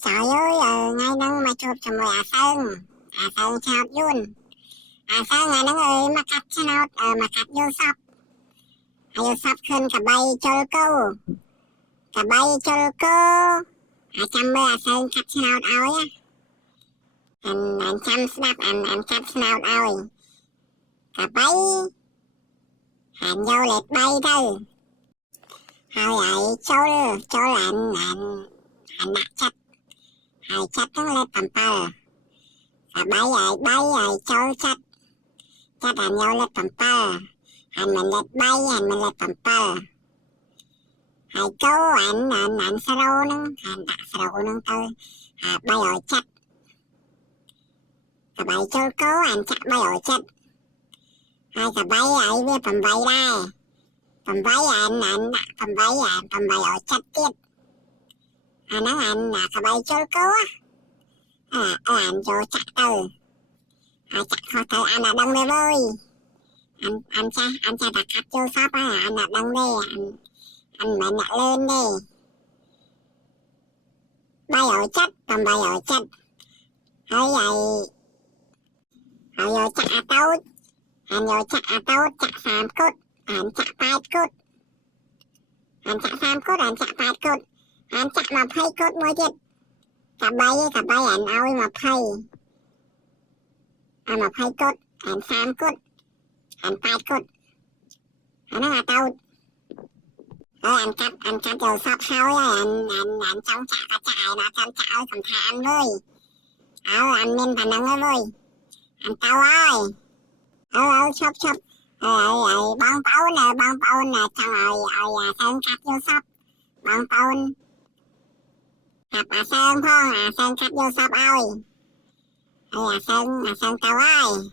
Trời ơi, ngay nâng mà chụp cho mùi à sơn chào yun. À sơn ngay nâng ơi mà cắt cho nó, mà cắt vô sắp khuyên cả bay chôl cô. À chăm bơ à sơn cắt cho nó áo á. Anh chăm snap, anh cắt cho nó áo. Cả bay, anh vô lệch bay đâu. Hồi ấy chôl anh nạc chất. Hai chất nó lệch tầm bơ. Cả bay ấy chôl chất. Chất anh vô lệch tầm bơ. Anh mình lệch bay, anh mình lệch tầm bơ. Hai câu anh sơ rô nâng, anh đã sơ rô nâng tư. Bay ở chất. Cả bay chôl cô, anh chắc bay ở chất. Hai cả bay ấy với tầm bay đây. Tầm bay anh đã tầm bay ở chất tiết. Anh nói anh là cả bay chôl cô á. Anh vô chắc tư. Chắc khó tư anh là đông đây vui. Anh cha đã cắt vô shop á, anh là đông đây. Anh mẹ nạ lên đi. Bay ở chất, tầm bay ở chất. Hơi vậy. Hơi vô chắc tốt. Anh vô chắc tốt, chắc 3 cút. Anh chắc 8 cút. Anh chắc 3 cút, anh chắc 8 cút. Anh chắc 20 cút mỗi tiết. Cả bay anh ôi 20. Anh 20 cút, anh 3 cút. Anh 8 cút. Anh nói là tốt. Anh cắt vô shop sau á, anh trong chạ cả chạy nó trong chạ ơi cầm thả anh vui. Anh nên phản ứng ơi vui. Anh tao ơi. Shop. Bong tao nè, trong rồi sơn cắt vô shop. Bong tao. Sơn phong, sơn cắt vô shop ơi. Sơn tao ơi.